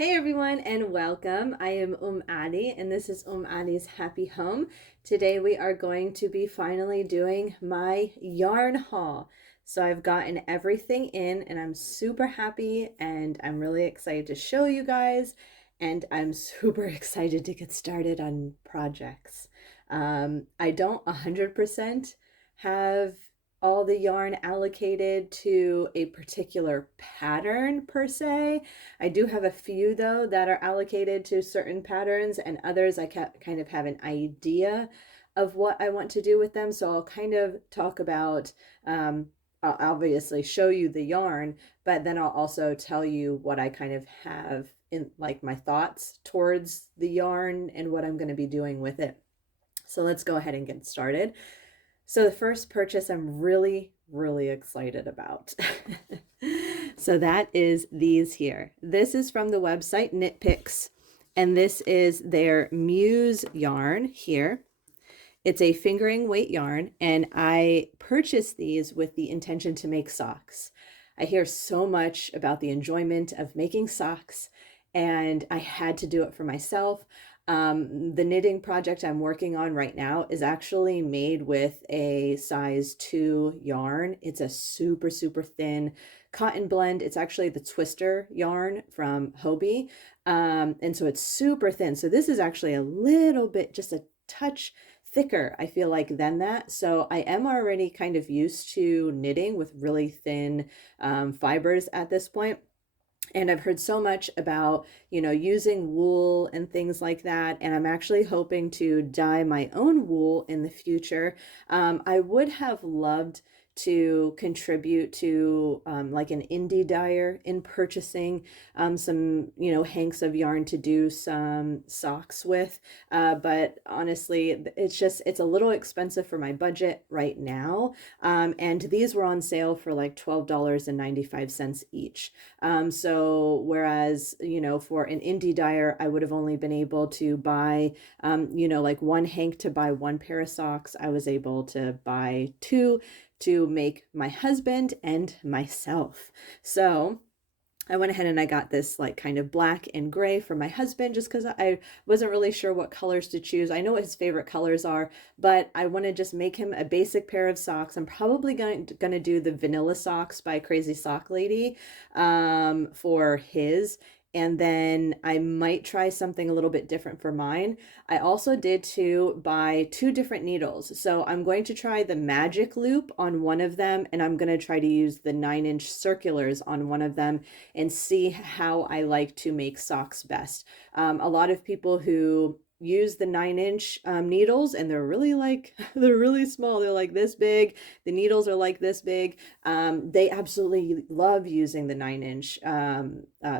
Hey everyone and welcome. I am Adi and this is Adi's Happy Home. Today we are going to be finally doing my yarn haul. So I've gotten everything in and I'm super happy and I'm really excited to show you guys and I'm super excited to get started on projects. I don't 100% have all the yarn allocated to a particular pattern per se. I do have a few though that are allocated to certain patterns, and others I kind of have an idea of what I want to do with them. So I'll kind of talk about, I'll obviously show you the yarn, but then I'll also tell you what I kind of have in like my thoughts towards the yarn and what I'm going to be doing with it. So let's go ahead and get started. So the first purchase I'm really excited about. So that is these here. This is from the website KnitPicks, and this is their Muse yarn here. It's a fingering weight yarn, and I purchased these with the intention to make socks. I hear so much about the enjoyment of making socks, and I had to do it for myself. The knitting project I'm working on right now is actually made with a size 2 yarn. It's a super thin cotton blend. It's actually the twister yarn from Hobbii. And so it's super thin. So this is actually a little bit, just a touch thicker, I feel like, than that. So I am already kind of used to knitting with really thin fibers at this point. And I've heard so much about, using wool and things like that. And I'm actually hoping to dye my own wool in the future. I would have loved to contribute to like an indie dyer in purchasing some, hanks of yarn to do some socks with. But honestly, it's a little expensive for my budget right now. And these were on sale for like $12.95 each. So whereas, for an indie dyer, I would have only been able to buy, like one hank to buy one pair of socks. I was able to buy two to make my husband and myself. So I went ahead and I got this like kind of black and gray for my husband just because I wasn't really sure what colors to choose. I know what his favorite colors are, but I want to just make him a basic pair of socks. I'm probably gonna do the vanilla socks by Crazy Sock Lady for his. And then I might try something a little bit different for mine. I also did to buy two different needles. So I'm going to try the magic loop on one of them, and I'm going to try to use the 9-inch circulars on one of them and see how I like to make socks best. A lot of people who use the 9-inch needles, and they're really like they're really small, they're like this big, the needles are like this big. They absolutely love using the 9-inch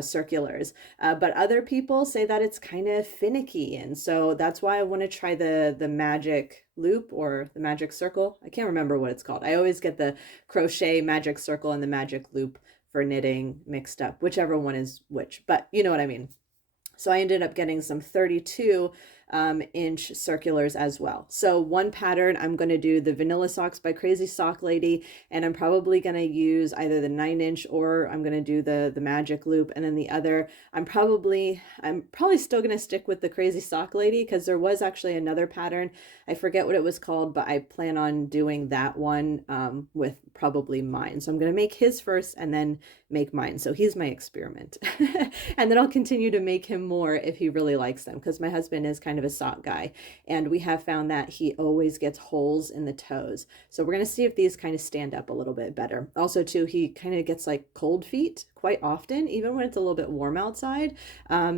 circulars, but other people say that it's kind of finicky, and so that's why I want to try the magic loop or the magic circle. I can't remember what it's called. I always get the crochet magic circle and the magic loop for knitting mixed up, whichever one is which, but you know what I mean. So I ended up getting some 32 inch circulars as well. So one pattern, I'm going to do the Vanilla Socks by Crazy Sock Lady, and I'm probably going to use either the 9-inch or I'm going to do the magic loop. And then the other, I'm probably still going to stick with the Crazy Sock Lady because there was actually another pattern. I forget what it was called, but I plan on doing that one with probably mine. So I'm going to make his first and then make mine. So he's my experiment. And then I'll continue to make him more if he really likes them, because my husband is kind of a sock guy, and we have found that he always gets holes in the toes. So we're going to see if these kind of stand up a little bit better. Also too, he kind of gets like cold feet quite often, even when it's a little bit warm outside.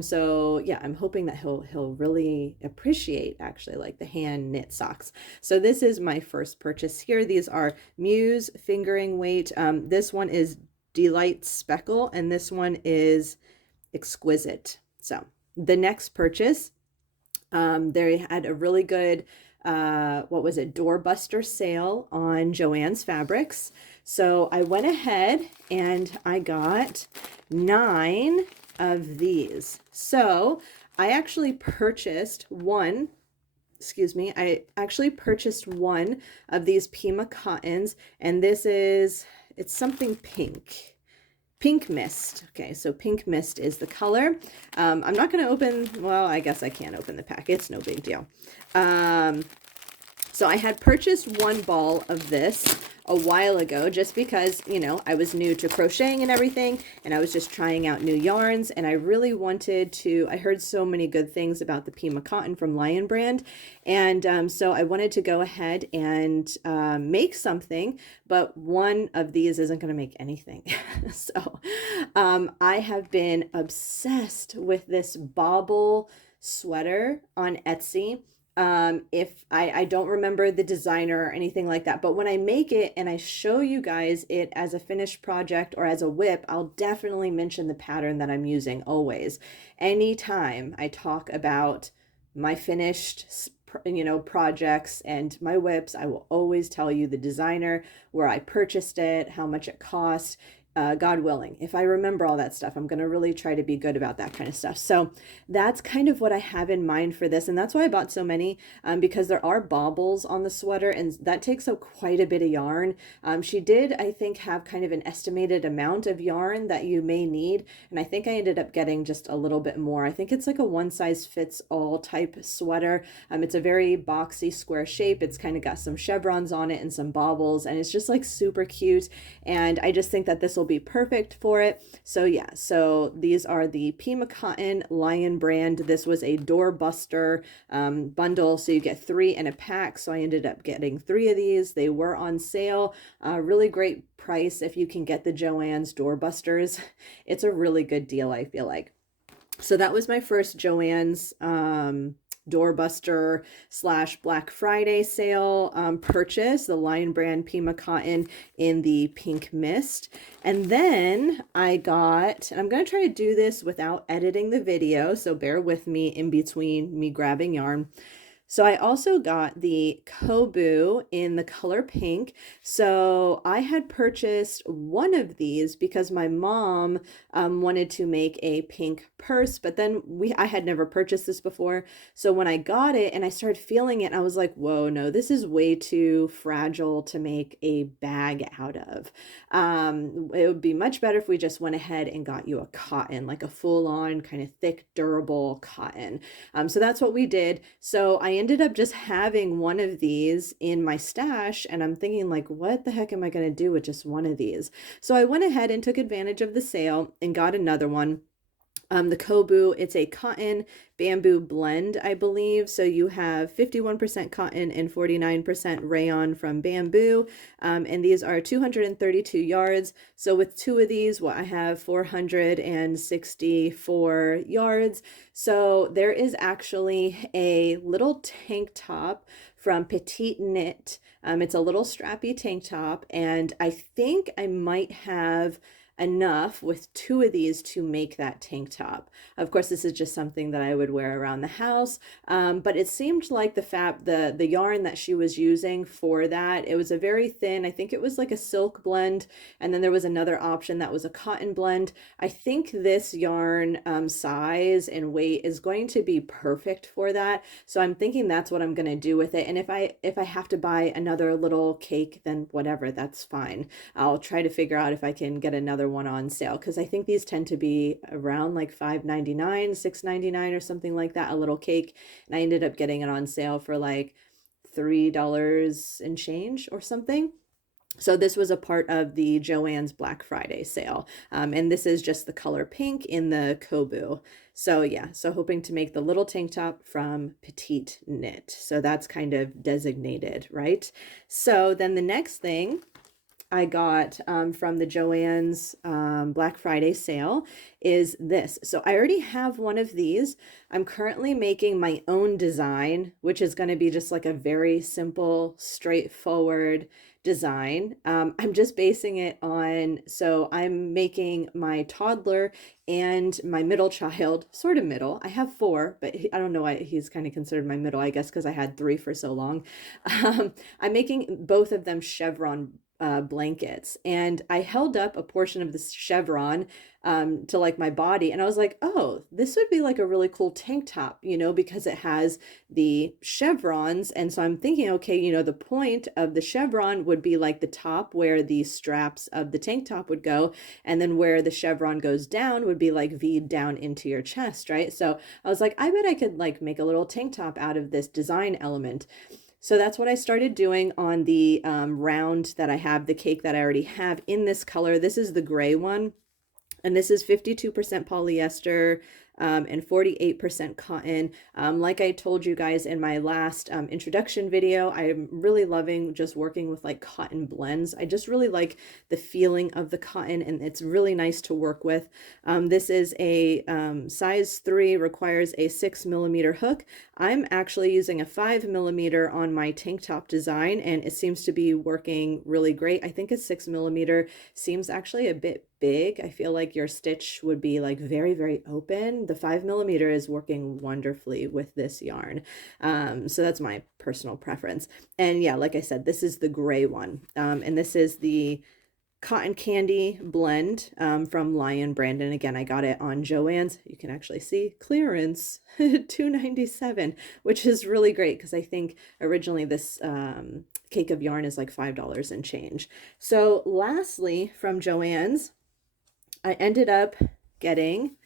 So yeah, I'm hoping that he'll really appreciate actually like the hand knit socks. So this is my first purchase here. These are Muse fingering weight. This one is Delight Speckle, and this one is Exquisite. So the next purchase, they had a really good what was it, doorbuster sale on Joann's fabrics. So I went ahead and I got 9 of these. So I actually purchased one, I actually purchased one of these Pima cottons, and it's something pink. Pink Mist. Okay, so Pink Mist is the color. I'm not going to open, well, I guess I can't open the pack. It's no big deal. So I had purchased one ball of this a while ago just because, you know, I was new to crocheting and everything, and I was just trying out new yarns, and I really wanted to, I heard so many good things about the Pima cotton from Lion Brand, and so I wanted to go ahead and make something, but one of these isn't going to make anything. So I have been obsessed with this bobble sweater on Etsy. If I don't remember the designer or anything like that, but when I make it and I show you guys it as a finished project or as a whip, I'll definitely mention the pattern that I'm using always. Anytime I talk about my finished, you know, projects and my whips, I will always tell you the designer, where I purchased it, how much it cost. God willing, if I remember all that stuff, I'm going to really try to be good about that kind of stuff. So that's kind of what I have in mind for this. And that's why I bought so many, because there are baubles on the sweater, and that takes up quite a bit of yarn. She did, I think, have kind of an estimated amount of yarn that you may need. And I think I ended up getting just a little bit more. I think it's like a one size fits all type sweater. It's a very boxy square shape. It's kind of got some chevrons on it and some baubles, and it's just like super cute. And I just think that this will be perfect for it. So yeah, so these are the Pima Cotton Lion Brand. This was a doorbuster bundle, so you get 3 in a pack. So I ended up getting 3 of these. They were on sale. Really great price if you can get the Joann's doorbusters. It's a really good deal, I feel like. So that was my first Joann's doorbuster / Black Friday sale purchase, the Lion Brand Pima Cotton in the Pink Mist. And then I got, and I'm going to try to do this without editing the video, so bear with me in between me grabbing yarn. So I also got the Hobbii in the color pink. So I had purchased one of these because my mom wanted to make a pink purse, but then I had never purchased this before. So when I got it and I started feeling it, I was like, whoa, no, this is way too fragile to make a bag out of. It would be much better if we just went ahead and got you a cotton, like a full-on kind of thick, durable cotton. So that's what we did. So I ended up just having one of these in my stash, and I'm thinking like, what the heck am I going to do with just one of these? So I went ahead and took advantage of the sale and got another one. The Hobbii, it's a cotton bamboo blend, I believe. So you have 51% cotton and 49% rayon from bamboo. And these are 232 yards. So with 2 of these, I have 464 yards. So there is actually a little tank top from Petite Knit. It's a little strappy tank top, and I think I might have enough with 2 of these to make that tank top. Of course, this is just something that I would wear around the house, but it seemed like the yarn that she was using for that, it was a very thin, I think it was like a silk blend, and then there was another option that was a cotton blend. I think this yarn size and weight is going to be perfect for that, so I'm thinking that's what I'm going to do with it. And if I have to buy another little cake, then whatever, that's fine. I'll try to figure out if I can get another one on sale, because I think these tend to be around like $5.99, $6.99 or something like that, a little cake, and I ended up getting it on sale for like $3 and change or something. So this was a part of the Joann's Black Friday sale, and this is just the color pink in the Hobbii. So yeah, so hoping to make the little tank top from Petite Knit. So that's kind of designated, right? So then the next thing I got from the Joann's Black Friday sale is this. So I already have one of these. I'm currently making my own design, which is going to be just like a very simple, straightforward design. I'm just basing it on, so I'm making my toddler and my middle child, sort of middle. I have 4, but I don't know why he's kind of considered my middle, I guess because I had 3 for so long. I'm making both of them chevron blankets, and I held up a portion of this chevron to like my body, and I was like, oh, this would be like a really cool tank top, you know, because it has the chevrons. And so I'm thinking, okay, you know, the point of the chevron would be like the top where the straps of the tank top would go, and then where the chevron goes down would be like V'd down into your chest, right? So I was like, I bet I could like make a little tank top out of this design element. So that's what I started doing on the round that I have, the cake that I already have in this color. This is the gray one, and this is 52% polyester and 48% cotton. Like I told you guys in my last introduction video, I'm really loving just working with like cotton blends. I just really like the feeling of the cotton, and it's really nice to work with. This is a size 3, requires a 6mm hook. I'm actually using a 5mm on my tank top design, and it seems to be working really great. I think a 6mm seems actually a bit big. I feel like your stitch would be like very, very open. The 5mm is working wonderfully with this yarn. So that's my personal preference. And yeah, like I said, this is the gray one. And this is the cotton candy blend from Lion brand. And again, I got it on Joann's. You can actually see clearance, $2.97, which is really great because I think originally this cake of yarn is like $5 and change. So lastly, from Joann's, I ended up getting,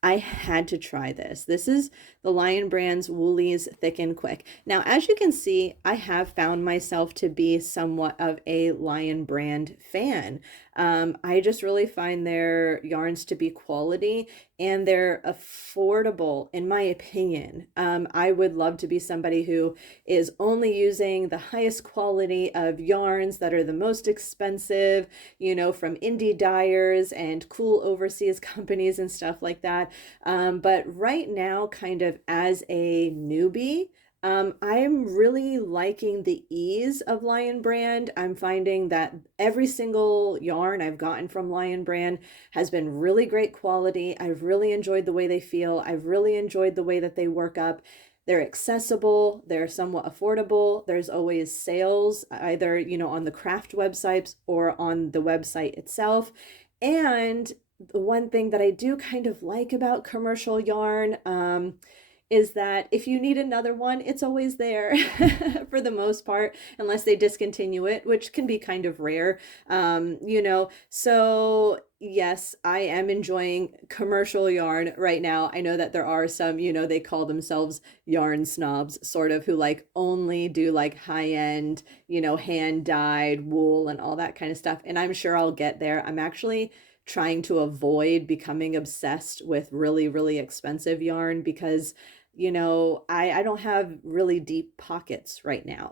I had to try this. This is the Lion brand's Woolies Thick and Quick. Now, as you can see, I have found myself to be somewhat of a Lion brand fan. I just really find their yarns to be quality, and they're affordable, in my opinion. I would love to be somebody who is only using the highest quality of yarns that are the most expensive, you know, from indie dyers and cool overseas companies and stuff like that. But right now, kind of as a newbie, I'm really liking the ease of Lion brand. I'm finding that every single yarn I've gotten from Lion brand has been really great quality. I've really enjoyed the way they feel. I've really enjoyed the way that they work up. They're accessible, they're somewhat affordable. There's always sales, either, you know, on the craft websites or on the website itself. And the one thing that I do kind of like about commercial yarn, is that if you need another one, it's always there for the most part, unless they discontinue it, which can be kind of rare, you know. So yes, I am enjoying commercial yarn right now. I know that there are some, you know, they call themselves yarn snobs, sort of, who like only do like high-end, you know, hand-dyed wool and all that kind of stuff. And I'm sure I'll get there. I'm actually trying to avoid becoming obsessed with really, really expensive yarn because, you know, I don't have really deep pockets right now.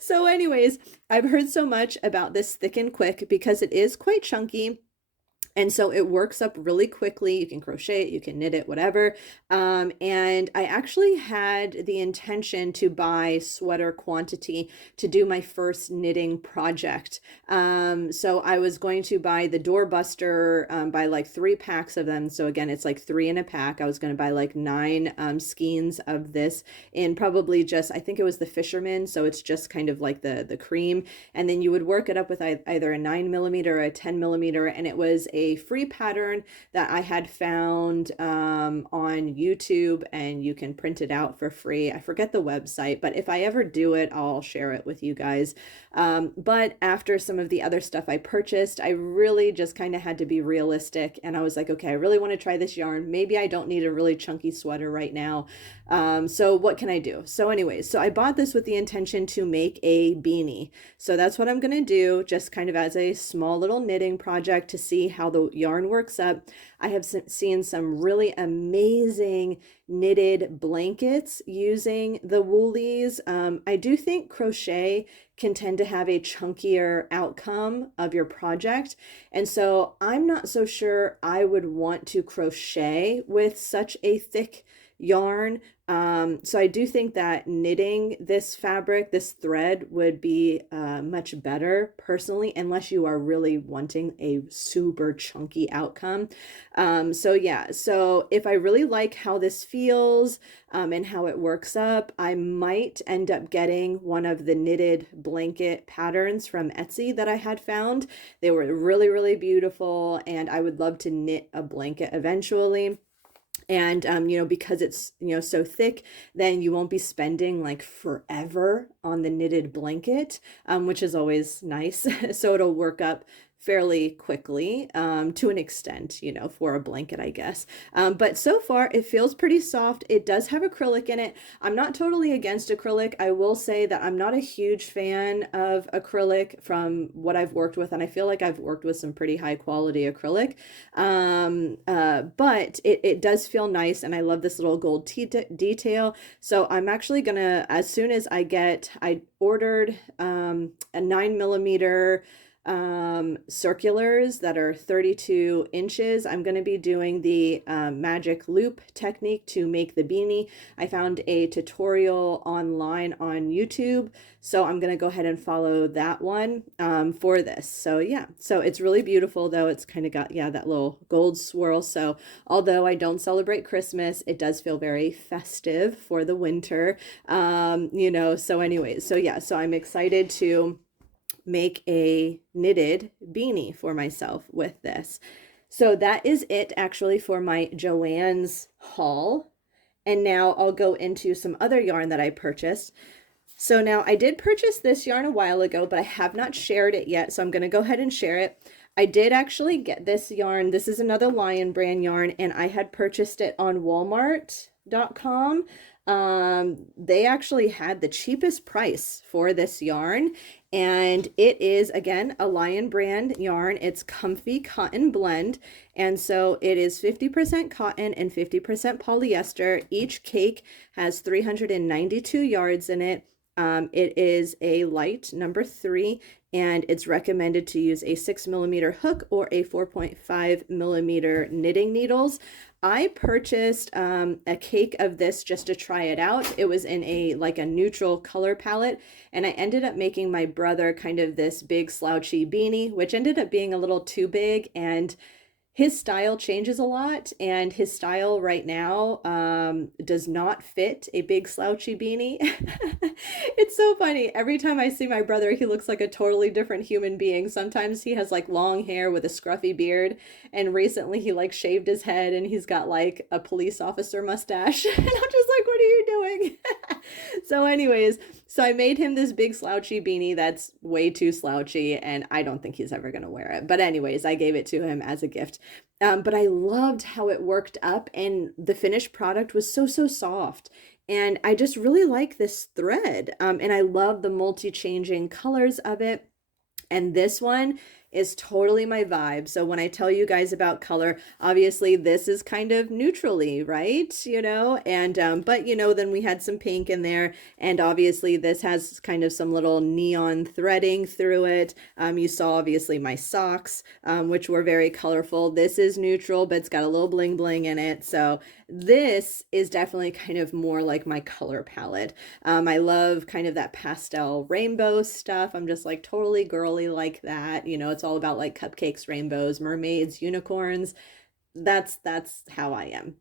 So anyways, I've heard so much about this Thick and Quick because it is quite chunky. And so it works up really quickly. You can crochet it, you can knit it, whatever. And I actually had the intention to buy sweater quantity to do my first knitting project. So I was going to buy the doorbuster, buy like 3 packs of them. So again, it's like 3 in a pack. I was going to buy like 9 skeins of this in probably just, I think it was the Fisherman. So it's just kind of like the cream. And then you would work it up with either a 9mm or a 10mm. And it was a free pattern that I had found on YouTube, and you can print it out for free. I forget the website, but if I ever do it, I'll share it with you guys. But after some of the other stuff I purchased, I really just kind of had to be realistic, and I was like, okay, I really want to try this yarn. Maybe I don't need a really chunky sweater right now. So what can I do? So anyways, so I bought this with the intention to make a beanie. So that's what I'm going to do, just kind of as a small little knitting project to see how the yarn works up. I have seen some really amazing knitted blankets using the Woolies. I do think crochet can tend to have a chunkier outcome of your project. And so I'm not so sure I would want to crochet with such a thick yarn. So I do think that knitting this fabric, this thread, would be much better personally, unless you are really wanting a super chunky outcome. So yeah, so if I really like how this feels and how it works up, I might end up getting one of the knitted blanket patterns from Etsy that I had found. They were really, really beautiful, and I would love to knit a blanket eventually. And because it's so thick, then you won't be spending like forever on the knitted blanket, which is always nice. So it'll work up fairly quickly, to an extent, for a blanket, I guess. But so far it feels pretty soft. It does have acrylic in it. I'm not totally against acrylic. I will say that I'm not a huge fan of acrylic from what I've worked with, and I feel like I've worked with some pretty high quality acrylic. But it does feel nice, and I love this little gold detail. So I'm actually gonna, as soon as I ordered a 9mm circulars that are 32 inches. I'm going to be doing the magic loop technique to make the beanie. I found a tutorial online on YouTube, so I'm going to go ahead and follow that one for this. So yeah, so it's really beautiful though. It's kind of got, yeah, that little gold swirl. So although I don't celebrate Christmas, it does feel very festive for the winter. So anyways, so yeah, so I'm excited to make a knitted beanie for myself with this. So that is it actually for my Joann's haul. And now I'll go into some other yarn that I purchased. So now I did purchase this yarn a while ago, but I have not shared it yet. So I'm going to go ahead and share it. I did actually get this yarn. This is another Lion brand yarn, and I had purchased it on Walmart.com. They actually had the cheapest price for this yarn, and it is, again, a Lion brand yarn. It's Comfy Cotton Blend, and so it is 50% cotton and 50% polyester. Each cake has 392 yards in it. It is a light number 3, and it's recommended to use a 6mm hook or a 4.5mm knitting needles. I purchased a cake of this just to try it out. It was in a neutral color palette, and I ended up making my brother kind of this big slouchy beanie, which ended up being a little too big, and his style changes a lot, and his style right now does not fit a big slouchy beanie. It's so funny. Every time I see my brother, he looks like a totally different human being. Sometimes he has like long hair with a scruffy beard, and recently he like shaved his head and he's got like a police officer mustache. And I'm just like, what are you doing? So anyways, so I made him this big slouchy beanie that's way too slouchy, and I don't think he's ever going to wear it. But anyways, I gave it to him as a gift. But I loved how it worked up, and the finished product was so, so soft. And I just really like this thread. And I love the multi-changing colors of it. And this one is totally my vibe. So when I tell you guys about color, obviously this is kind of neutrally, right? And but then we had some pink in there, and obviously this has kind of some little neon threading through it. You saw obviously my socks, which were very colorful. This is neutral, but it's got a little bling bling in it. So this is definitely kind of more like my color palette. I love kind of that pastel rainbow stuff. I'm just like totally girly like that. It's all about like cupcakes, rainbows, mermaids, unicorns. That's how I am.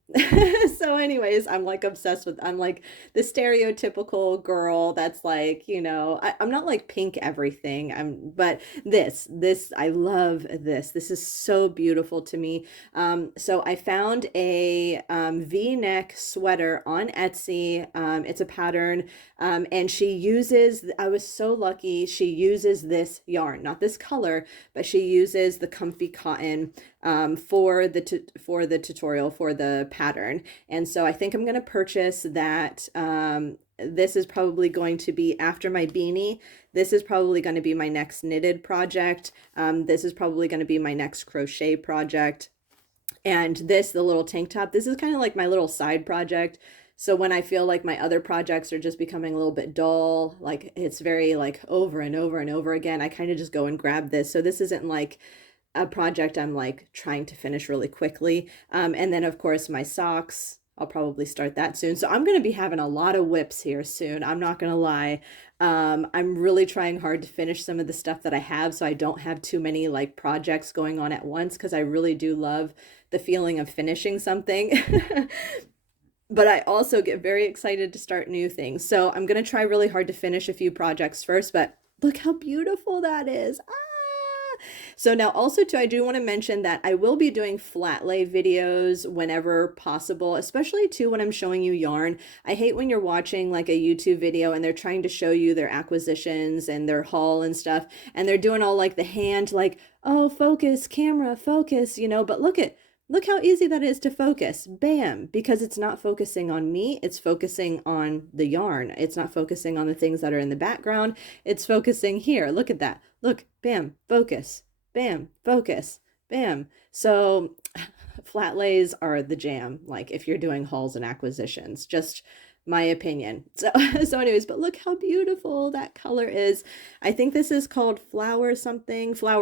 So anyways, I'm like obsessed with, I'm like the stereotypical girl that's like, I'm not like pink everything. But this I love this. This is so beautiful to me. So I found a V-neck sweater on Etsy. It's a pattern, and I was so lucky, she uses this yarn, not this color, but she uses the Comfy Cotton for the tutorial for the pattern. And so I think I'm going to purchase that. This is probably going to be after my beanie. This is probably going to be my next knitted project. This is probably going to be my next crochet project. And the little tank top, this is kind of like my little side project. So when I feel like my other projects are just becoming a little bit dull, like it's very like over and over and over again, I kind of just go and grab this. So this isn't like a project I'm like trying to finish really quickly. And then of course my socks, I'll probably start that soon. So I'm going to be having a lot of whips here soon. I'm not going to lie. I'm really trying hard to finish some of the stuff that I have so I don't have too many like projects going on at once because I really do love the feeling of finishing something. But I also get very excited to start new things. So I'm going to try really hard to finish a few projects first, but look how beautiful that is. So now also too, I do want to mention that I will be doing flat lay videos whenever possible, especially too when I'm showing you yarn. I hate when you're watching like a YouTube video and they're trying to show you their acquisitions and their haul and stuff, and they're doing all like the hand, like, oh, focus, camera, focus, you know, but look how easy that is to focus. Bam, because it's not focusing on me, it's focusing on the yarn. It's not focusing on the things that are in the background. It's focusing here. Look at that. Look, bam, focus, bam, focus, bam. So flat lays are the jam, like if you're doing hauls and acquisitions, just my opinion. So anyways, but look how beautiful that color is. I think this is called Flower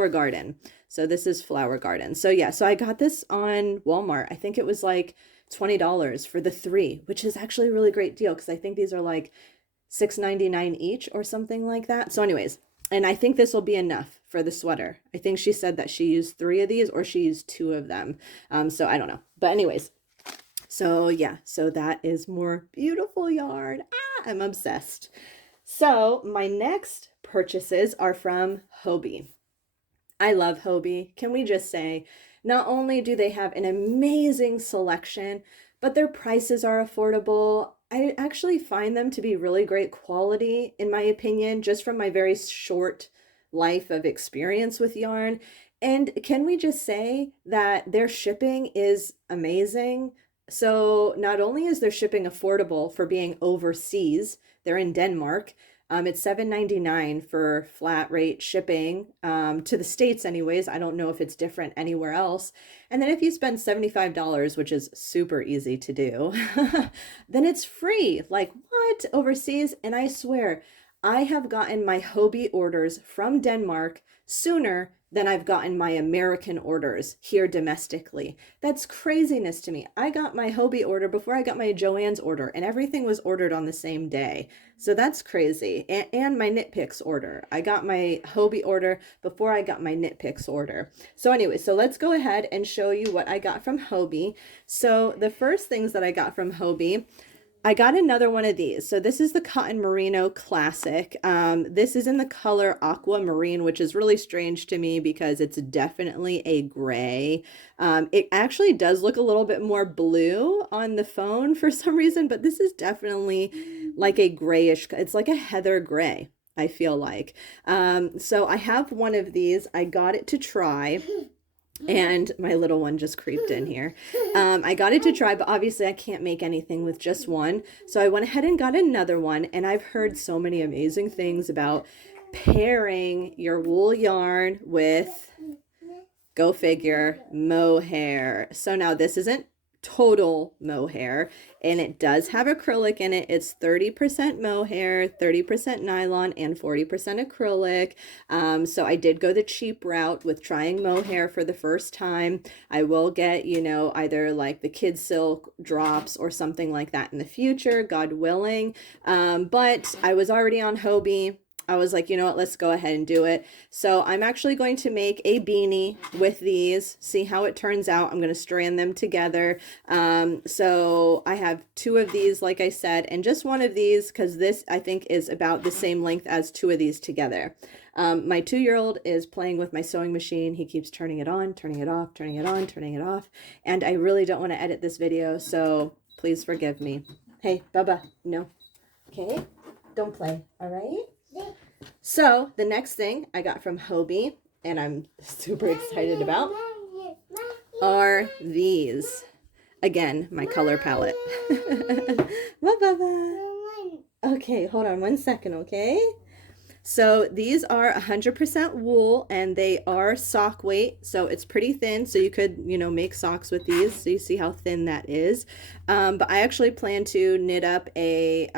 Garden. So this is Flower Garden. So yeah, so I got this on Walmart. I think it was like $20 for the 3, which is actually a really great deal because I think these are like $6.99 each or something like that. So anyways, and I think this will be enough for the sweater. I think she said that she used 3 of these or she used 2 of them. So I don't know. But anyways, so yeah, so that is more beautiful yarn. I'm obsessed. So my next purchases are from Hobbii. I love Hobbii. Can we just say, not only do they have an amazing selection, but their prices are affordable. I actually find them to be really great quality, in my opinion, just from my very short life of experience with yarn. And can we just say that their shipping is amazing? So not only is their shipping affordable for being overseas, they're in Denmark. It's $7.99 for flat rate shipping to the States anyways. I don't know if it's different anywhere else. And then if you spend $75, which is super easy to do, then it's free. Like what? Overseas? And I swear, I have gotten my Hobbii orders from Denmark sooner than I've gotten my American orders here domestically. That's craziness to me. I got my Hobbii order before I got my Joann's order, and everything was ordered on the same day. So that's crazy. And my KnitPicks order. I got my Hobbii order before I got my KnitPicks order. So anyway, so let's go ahead and show you what I got from Hobbii. So the first things that I got from Hobbii, I got another one of these. So this is the Cotton Merino Classic. This is in the color Aquamarine, which is really strange to me because it's definitely a gray. It actually does look a little bit more blue on the phone for some reason, but this is definitely like a grayish, it's like a heather gray, I feel like. So I have one of these. I got it to try. And my little one just creeped in here. I got it to try, but obviously I can't make anything with just one. So I went ahead and got another one. And I've heard so many amazing things about pairing your wool yarn with, go figure, mohair. So now this isn't total mohair, and it does have acrylic in it. It's 30% mohair, 30% nylon, and 40% acrylic. So I did go the cheap route with trying mohair for the first time. I will get, you know, either like the Kid Silk drops or something like that in the future, God willing. But I was already on Hobbii. I was like, you know what, let's go ahead and do it. So I'm actually going to make a beanie with these, see how it turns out. I'm going to strand them together. So I have 2 of these, like I said, and just one of these because this I think is about the same length as 2 of these together. My 2-year-old is playing with my sewing machine. He keeps turning it on, turning it off, turning it on, turning it off. And I really don't want to edit this video, so please forgive me. Hey, Bubba, no. Okay, don't play, all right? So the next thing I got from Hobbii, and I'm super excited about, are these. Again, my color palette. What, Bubba? Okay, hold on one second, okay? So these are 100% wool, and they are sock weight, so it's pretty thin, so you could, you know, make socks with these, so you see how thin that is. But I actually plan to knit up a,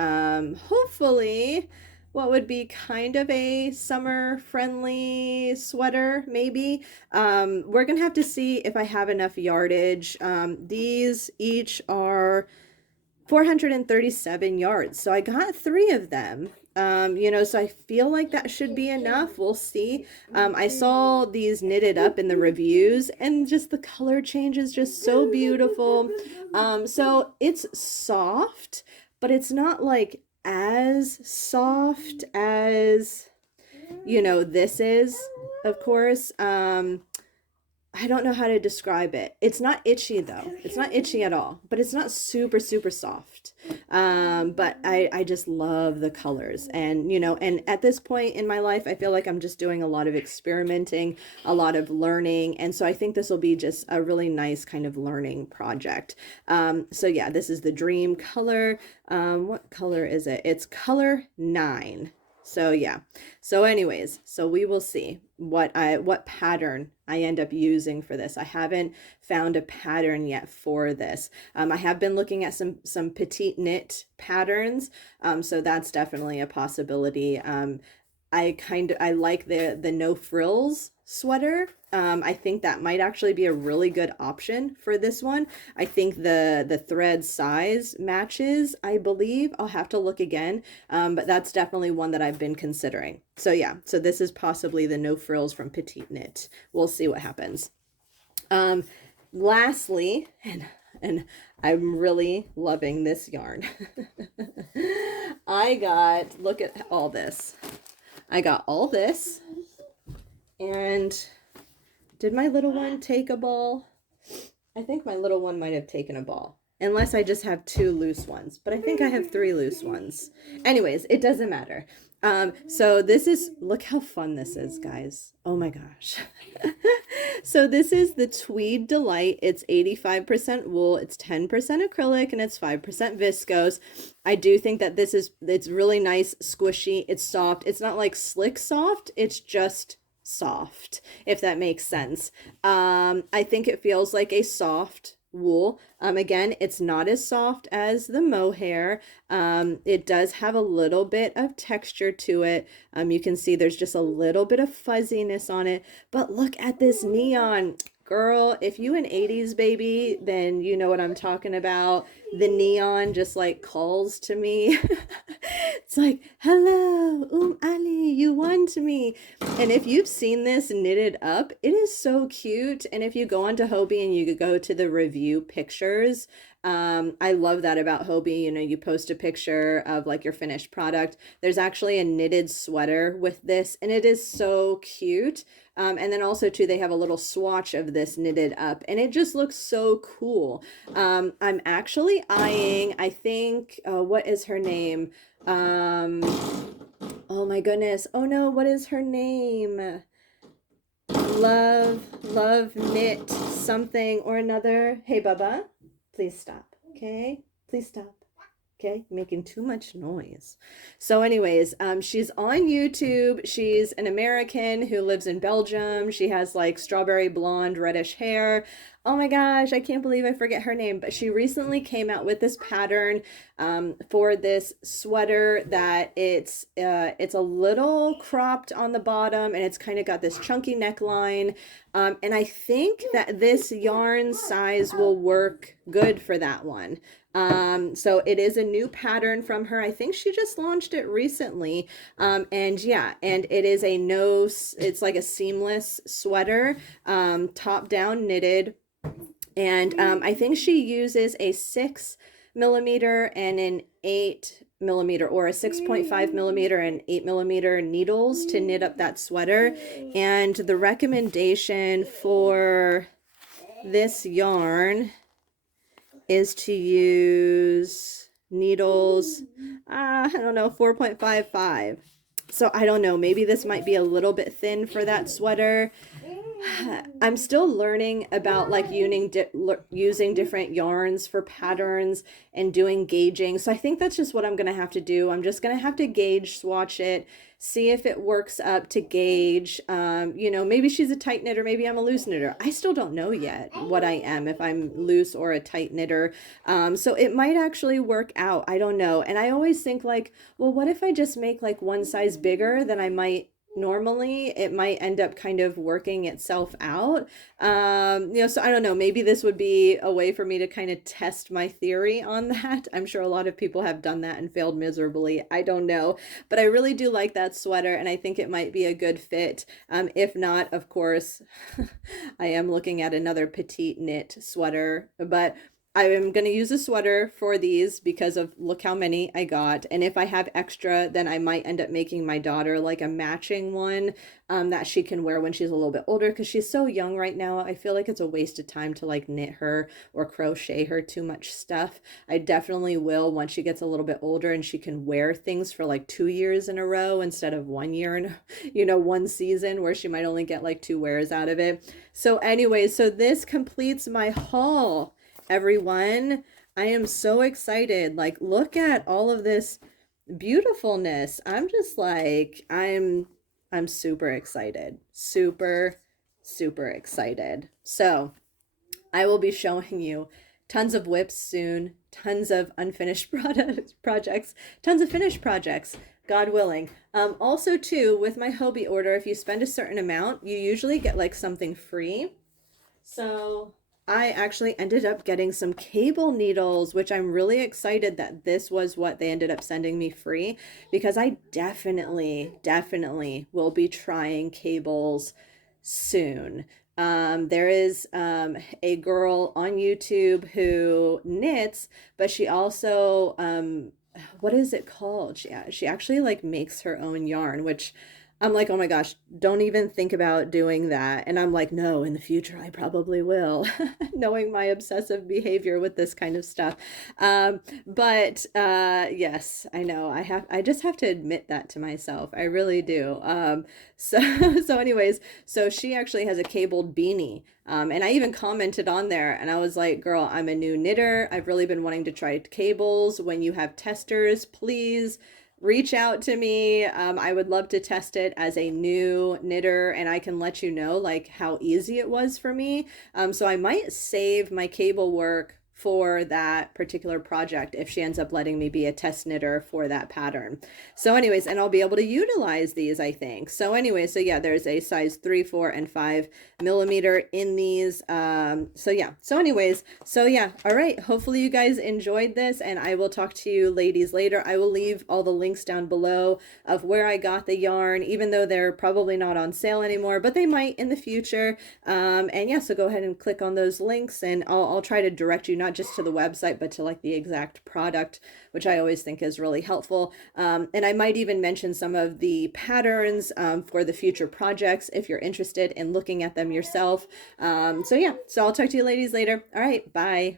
hopefully, what would be kind of a summer friendly sweater, maybe. We're gonna have to see if I have enough yardage. These each are 437 yards. So I got 3 of them. So I feel like that should be enough. We'll see. I saw these knitted up in the reviews, and just the color change is just so beautiful. So it's soft, but it's not like as soft as, this is, of course. I don't know how to describe it. It's not itchy though. It's not itchy at all, but it's not super, super soft. But I just love the colors, and at this point in my life, I feel like I'm just doing a lot of experimenting, a lot of learning. And so I think this will be just a really nice kind of learning project. So yeah, this is the dream color. What color is it? It's color 9. So yeah. So anyways, so we will see what pattern I end up using for this. I haven't found a pattern yet for this. I have been looking at some petite knit patterns. So that's definitely a possibility. I like the no frills sweater. I think that might actually be a really good option for this one. I think the thread size matches, I believe. I'll have to look again, but that's definitely one that I've been considering. So yeah, so this is possibly the no frills from Petite Knit. We'll see what happens. Lastly, and I'm really loving this yarn. Look at all this. I got all this, and did my little one take a ball? I think my little one might have taken a ball, unless I just have 2 loose ones, but I think I have 3 loose ones. Anyways, it doesn't matter. So this is, look how fun this is, guys. Oh my gosh. So this is the Tweed Delight. It's 85% wool, it's 10% acrylic, and it's 5% viscose. I do think that it's really nice, squishy, it's soft. It's not like slick soft, it's just soft, if that makes sense. I think it feels like a soft wool. Again, it's not as soft as the mohair. It does have a little bit of texture to it. You can see there's just a little bit of fuzziness on it, but look at this neon. Girl, if you an 80s baby, then you know what I'm talking about. The neon just like calls to me. It's like, hello, Ali, you want me. And if you've seen this knitted up, it is so cute. And if you go onto Hobbii and you go to the review pictures, I love that about Hobbii. You post a picture of like your finished product. There's actually a knitted sweater with this, and it is so cute. And then also too, they have a little swatch of this knitted up, and it just looks so cool. I'm actually eyeing, I think, what is her name? Oh my goodness. Oh no, what is her name? Love knit something or another. Hey, Bubba, please stop. Okay, please stop. Okay, making too much noise. So anyways, she's on YouTube. She's an American who lives in Belgium. She has like strawberry blonde reddish hair. Oh my gosh, I can't believe I forget her name, but she recently came out with this pattern for this sweater that it's a little cropped on the bottom, and it's kind of got this chunky neckline. And I think that this yarn size will work good for that one. So it is a new pattern from her. I think she just launched it recently. And yeah, and it is it's like a seamless sweater, top down knitted. And I think she uses a 6mm and an 8mm, or a 6.5mm and 8mm needles to knit up that sweater. And the recommendation for this yarn is to use needles, I don't know, 4.55. So I don't know, maybe this might be a little bit thin for that sweater. I'm still learning about like using different yarns for patterns and doing gauging. So I think that's just what I'm going to have to do. I'm just going to have to gauge swatch it, see if it works up to gauge. You know, maybe she's a tight knitter, maybe I'm a loose knitter. I still don't know yet what I am, if I'm loose or a tight knitter. So it might actually work out. I don't know. And I always think like, well, what if I just make like one size bigger than I might normally? It might end up kind of working itself out. You know, so I don't know, maybe this would be a way for me to kind of test my theory on that. I'm sure a lot of people have done that and failed miserably. I don't know, but I really do like that sweater, and I think it might be a good fit. If not, of course, I am looking at another petite knit sweater, but I am going to use a sweater for these because of look how many I got. And if I have extra, then I might end up making my daughter like a matching one that she can wear when she's a little bit older, because she's so young right now. I feel like it's a waste of time to like knit her or crochet her too much stuff. I definitely will once she gets a little bit older and she can wear things for like 2 years in a row instead of 1 year in, you know, one season where she might only get like 2 wears out of it. So anyway, so this completes my haul, everyone. I am so excited. Like, look at all of this beautifulness. I'm just like, I'm super excited. Super excited. So I will be showing you tons of whips soon, tons of unfinished projects, tons of finished projects, God willing. Also too, with my Hobbii order, if you spend a certain amount, you usually get like something free. So I actually ended up getting some cable needles, which I'm really excited that this was what they ended up sending me free, because I definitely will be trying cables soon. There is a girl on YouTube who knits, but she also what is it called? She actually like makes her own yarn, which I'm like, oh my gosh, don't even think about doing that. And I'm like, no, in the future, I probably will, knowing my obsessive behavior with this kind of stuff. But yes, I know I just have to admit that to myself. I really do. So anyways, so she actually has a cabled beanie. And I even commented on there and I was like, girl, I'm a new knitter. I've really been wanting to try cables. When you have testers, please reach out to me. I would love to test it as a new knitter, and I can let you know like how easy it was for me. So I might save my cable work for that particular project if she ends up letting me be a test knitter for that pattern. So anyways, and I'll be able to utilize these, I think. So anyway, so yeah, there's a size 3, 4, and 5 millimeter in these. So yeah, so anyways, so yeah, all right, hopefully you guys enjoyed this, and I will talk to you ladies later. I will leave all the links down below of where I got the yarn, even though they're probably not on sale anymore, but they might in the future. And yeah, so go ahead and click on those links, and I'll try to direct you not just to the website, but to like the exact product, which I always think is really helpful. And I might even mention some of the patterns for the future projects if you're interested in looking at them yourself. So yeah, so I'll talk to you ladies later. All right, bye.